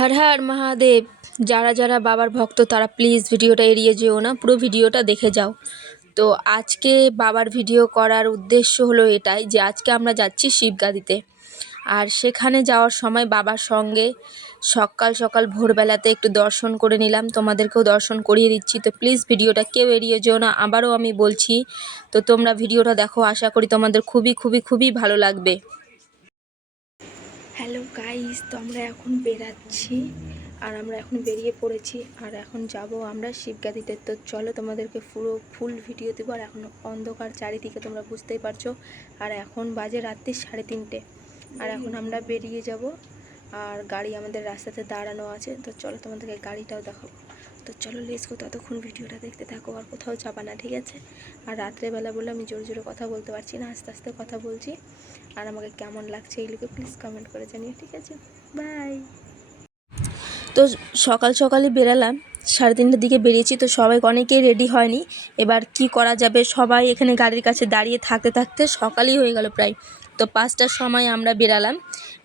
হর হর মহাদেব। যারা যারা বাবার ভক্ত তারা প্লিজ ভিডিওটা এড়িয়ে যেও না, পুরো ভিডিওটা দেখে যাও। তো আজকে বাবার ভিডিও করার উদ্দেশ্য হলো এটাই যে আজকে আমরা যাচ্ছি শিবগাদিতে। আর সেখানে যাওয়ার সময় বাবার সঙ্গে সকাল সকাল ভোরবেলাতে একটু দর্শন করে নিলাম, তোমাদেরকেও দর্শন করিয়ে দিচ্ছি। তো প্লিজ ভিডিওটা কেউ এড়িয়ে যেও না, আবারও আমি বলছি। তো তোমরা ভিডিওটা দেখো, আশা করি তোমাদের খুবই খুবই খুবই ভালো লাগবে। হ্যালো গাইস, তো আমরা এখন বেরাচ্ছি আর আমরা এখন বেরিয়ে পড়েছি আর এখন যাব আমরা শিবগাদিতে। তো চলো তোমাদেরকে পুরো ফুল ভিডিও দেবো। আর এখন অন্ধকার চারিদিকে, তোমরা বুঝতেই পারছো। আর এখন বাজে রাত্রি 3:30 আর এখন আমরা বেরিয়ে যাব। আর গাড়ি আমাদের রাস্তাতে দাঁড়ানো আছে। তো চলো তোমাদেরকে গাড়িটাও দেখাবো। তো চলো লেটস গো, ততক্ষণ ভিডিওটা দেখতে থাকো আর কোথাও যাবা না, ঠিক আছে? আর রাত্রেবেলা বলে আমি জোরে জোরে কথা বলতে পারছি না, আস্তে আস্তে কথা বলছি। আর আমাকে কেমন লাগছে এইগুলোকে প্লিজ কমেন্ট করে জানিও, ঠিক আছে? বাই। তো সকাল সকালই বেরালাম, 3:30টার দিকে বেরিয়েছি। তো সবাই অনেকেই রেডি হয়নি, এবার কি করা যাবে, সবাই এখানে গাড়ির কাছে দাঁড়িয়ে থাকতে থাকতে সকালই হয়ে গেল প্রায়। তো 5টার সময় আমরা বেরালাম।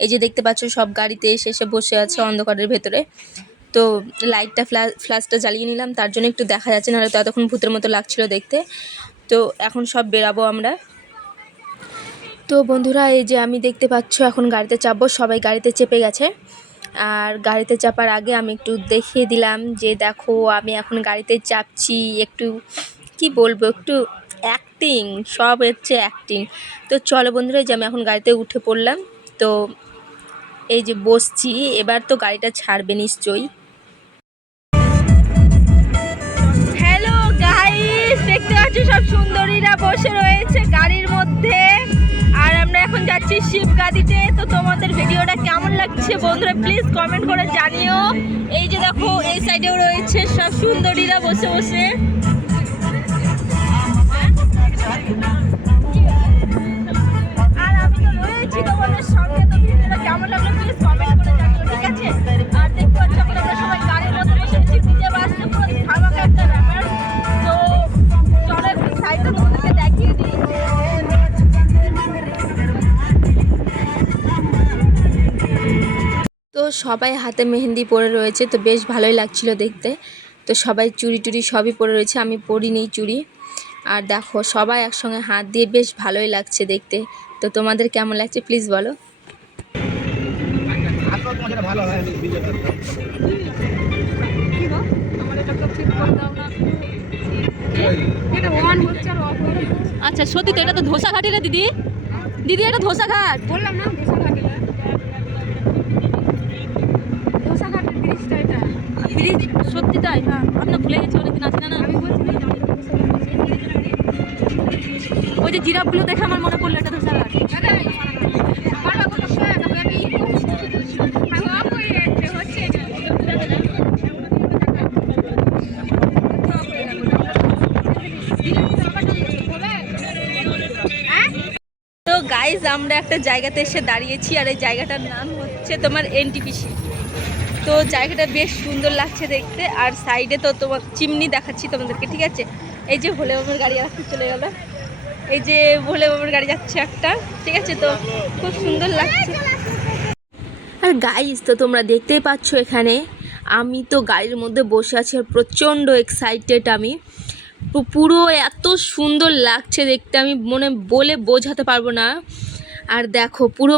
এই যে দেখতে পাচ্ছ সব গাড়িতে এসে এসে বসে আছে অন্ধকারের ভেতরে। তো লাইটটা ফ্ল্যাশটা জ্বালিয়ে নিলাম, তার জন্য একটু দেখা যাচ্ছে না, তো এতক্ষণ ভূতের মতো লাগছিল দেখতে। তো এখন সব বেরাবো আমরা। তো বন্ধুরা, এই যে আমি দেখতে পাচ্ছ এখন গাড়িতে চাপবো, সবাই গাড়িতে চেপে গেছে। আর গাড়িতে চাপার আগে আমি একটু দেখিয়ে দিলাম যে দেখো আমি এখন গাড়িতে চাপছি, একটু কি বলবো, একটু অ্যাক্টিং, সব হচ্ছে অ্যাক্টিং। তো চলো বন্ধুরা, যে আমি এখন গাড়িতে উঠে পড়লাম। তো এই যে বসছি, এবার তো গাড়িটা ছাড়বে নিশ্চয়ই। হ্যালো গাইস, দেখতে পাচ্ছ সব সুন্দরীরা বসে রয়েছে গাড়ির মধ্যে। আর আমরা এখন যাচ্ছি শিবগাদিতে। তো তোমাদের ভিডিওটা কেমন লাগছে বন্ধুরা প্লিজ কমেন্ট করে জানিও। এই যে দেখো এই সাইডেও রয়েছে সব সুন্দরীরা বসে বসে। আর আমি তো রয়েছি তোমাদের সঙ্গে। তো ভিডিওটা কেমন লাগলো প্লিজ কমেন্ট করে জানিও, ঠিক আছে? আর দেখতে পাচ্ছ এখন আমরা সবাই গাড়ির মধ্যে বসে আছি, ডিজে বাজতে পুরো ধামাকা একটা ব্যাপার। তো চলো একটু সাইডটা তোমাদেরকে দেখিয়ে দিই। তো সবাই হাতে মেহেন্দি পরে রয়েছে, তো বেশ ভালোই লাগছিল দেখতে। তো সবাই চুড়ি টুড়ি সবই পরে রয়েছে, আমি পরিনি চুড়ি। আর দেখো সবাই একসঙ্গে হাত দিয়ে বেশ ভালোই লাগছে দেখতে। তো তোমাদের কেমন লাগছে প্লিজ বলো। আচ্ছা সত্যি তো, এটা তো ধোসা ঘাটি রে দিদি। দিদি এটা ধোসা ঘাট বললাম না, ধোসা ঘাটের ব্রিজটা এটা। ব্রিজ সত্যি তাই? হ্যাঁ, আপনার ভুলে গেছি, অনেকদিন আছে না। আমি বলছি ওই যে জিরাফগুলো দেখে আমার মনে পড়লো এটা ধোসা ঘাট। তো গাইজ আমরা একটা জায়গাতে এসে দাঁড়িয়েছি, আর এই জায়গাটার নাম হচ্ছে তোমার এনটিপিসি। তো জায়গাটা বেশ সুন্দর লাগছে দেখতে। আর সাইডে তো তোমার চিমনি দেখাচ্ছি তোমাদেরকে, ঠিক আছে? এই যে ভোলে বাবার গাড়ি রাখতে চলে গেল, এই যে ভোলে বাবার গাড়ি যাচ্ছে একটা, ঠিক আছে? তো খুব সুন্দর লাগছে। আর গাইজ তো তোমরা দেখতেই পাচ্ছ এখানে আমি তো গাড়ির মধ্যে বসে আছি আর প্রচণ্ড এক্সাইটেড আমি। পুরো এত সুন্দর লাগছে দেখতে, আমি বলে বোঝাতে পারবো না। আর দেখো পুরো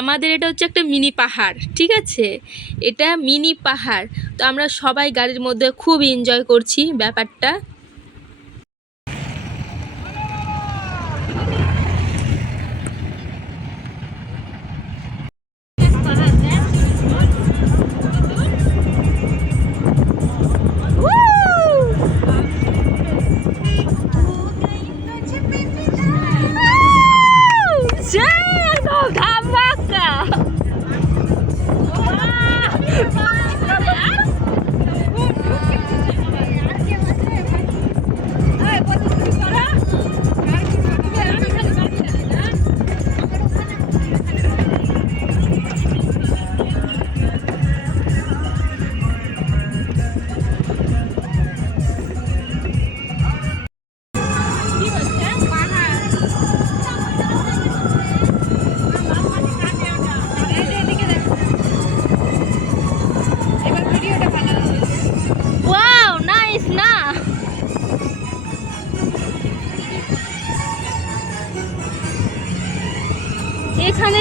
আমাদের এটা হচ্ছে একটা মিনি পাহাড়, ঠিক আছে? এটা মিনি পাহাড়। তো আমরা সবাই গাড়ির মধ্যে খুব এনজয় করছি ব্যাপারটা।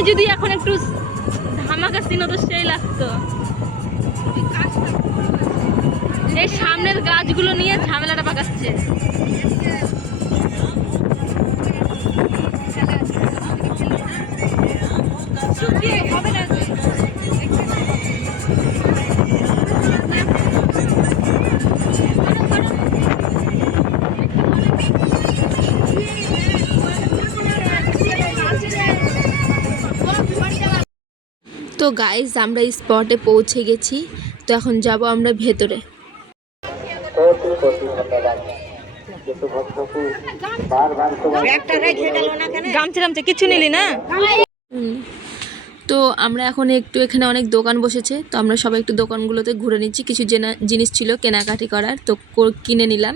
যদি এখন একটু ধামাকা সিন হতো সেই লাগতো। এই সামনের গাছগুলো নিয়ে ঝামেলাটা পাকাচ্ছে। তো গাইজ আমরা স্পটে পৌঁছে গেছি, তো এখন যাব আমরা ভেতরে। গামছা টামছা কিছু নিলি না? তো আমরা এখন একটু এখানে অনেক দোকান বসেছে, তো আমরা সবাই একটু দোকানগুলোতে ঘুরে নিচ্ছি। কিছু জিনিস ছিল কেনাকাটি করার, তো কিনে নিলাম।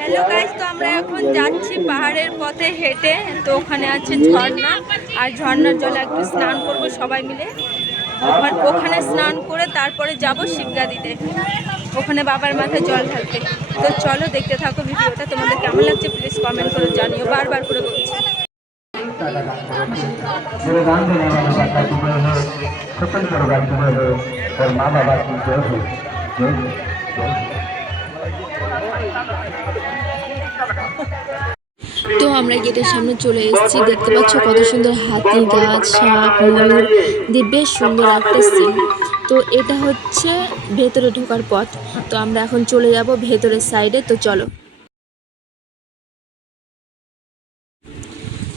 হ্যালো গাইস, তো আমরা এখন যাচ্ছি পাহাড়ের পথে হেঁটে। তো ওখানে আছে ঝর্ণা, আর ঝর্ণার জলে একটু স্নান করব সবাই মিলে। ওখানে স্নান করে তারপরে যাব শিবগাদিতে, ওখানে বাবার মাথায় জল ঢালতে। তো চলো দেখতে থাকো ভিডিওটা, তোমাদের কেমন লাগছে প্লিজ কমেন্ট করে জানিও, বারবার করে বলছি। তো আমরা গেটের সামনে চলে এসেছি, দেখতে পাচ্ছ কত সুন্দর হাতি, গাছ, সাপ, ময়ূর দিয়ে বেশ সুন্দর একটা সিন। তো এটা হচ্ছে ভেতরে ঢোকার পথ। তো আমরা এখন চলে যাব ভেতরের সাইডে, তো চলো।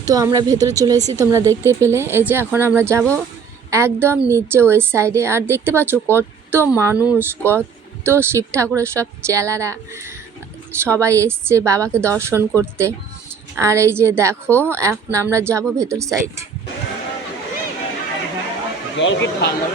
তো আমরা ভেতরে চলে এসেছি, তোমরা দেখতে পেলে। এই যে এখন আমরা যাব একদম নিচে ওই সাইডে। আর দেখতে পাচ্ছ কত মানুষ, কত শিব ঠাকুরের সব চেলারা সবাই এসছে বাবাকে দর্শন করতে। আর এই যে দেখো এখন আমরা যাব ভেতর সাইড। জল কি ঠান্ডা?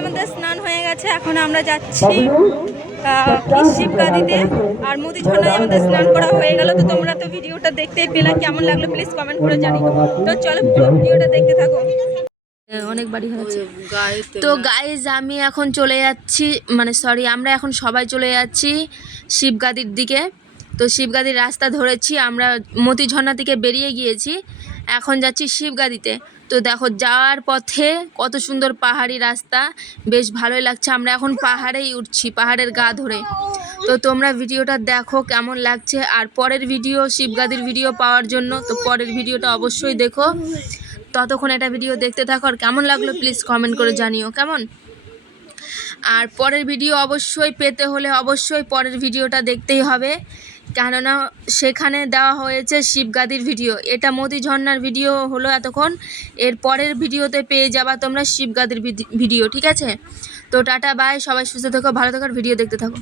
আমাদের স্নান হয়ে গেছে, এখন আমরা যাচ্ছি শিবগাদিতে। আর মোদি ঝর্ণায় আমাদের স্নান করা হয়ে গেল। তো তোমরা তো ভিডিওটা দেখতেই পেলা, কেমন লাগলো প্লিজ কমেন্ট করে জানিও। তো চলো পুরো ভিডিওটা দেখতে থাকো। অনেক বাড়ি হয়েছে। তো গাইজ আমি এখন চলে যাচ্ছি, মানে সরি আমরা এখন সবাই চলে যাচ্ছি শিবগাদির দিকে। তো শিবগাদির রাস্তা ধরেছি আমরা, মতি ঝর্ণা থেকে বেরিয়ে গিয়েছি, এখন যাচ্ছি শিবগাদিতে। তো দেখো যাওয়ার পথে কত সুন্দর পাহাড়ি রাস্তা, বেশ ভালোই লাগছে। আমরা এখন পাহাড়েই উঠছি, পাহাড়ের গা ধরে। তো তোমরা ভিডিওটা দেখো কেমন লাগছে। আর পরের ভিডিও শিবগাদির ভিডিও পাওয়ার জন্য তো পরের ভিডিওটা অবশ্যই দেখো। ততক্ষণ একটা ভিডিও দেখতে থাকো, আর কেমন লাগলো প্লিজ কমেন্ট করে জানিও কেমন। আর পরের ভিডিও অবশ্যই পেতে হলে অবশ্যই পরের ভিডিওটা দেখতেই হবে, কেননা সেখানে দেওয়া হয়েছে শিবগাদির ভিডিও। এটা মোদি ঝর্ণার ভিডিও হলো এতক্ষণ, এর পরের ভিডিওতে পেয়ে যাবা তোমরা শিবগাদির ভিডিও, ঠিক আছে? তো টাটা বাই, সবাই সুস্থ থেকো, ভালো থেকো, ভিডিও দেখতে থাকো।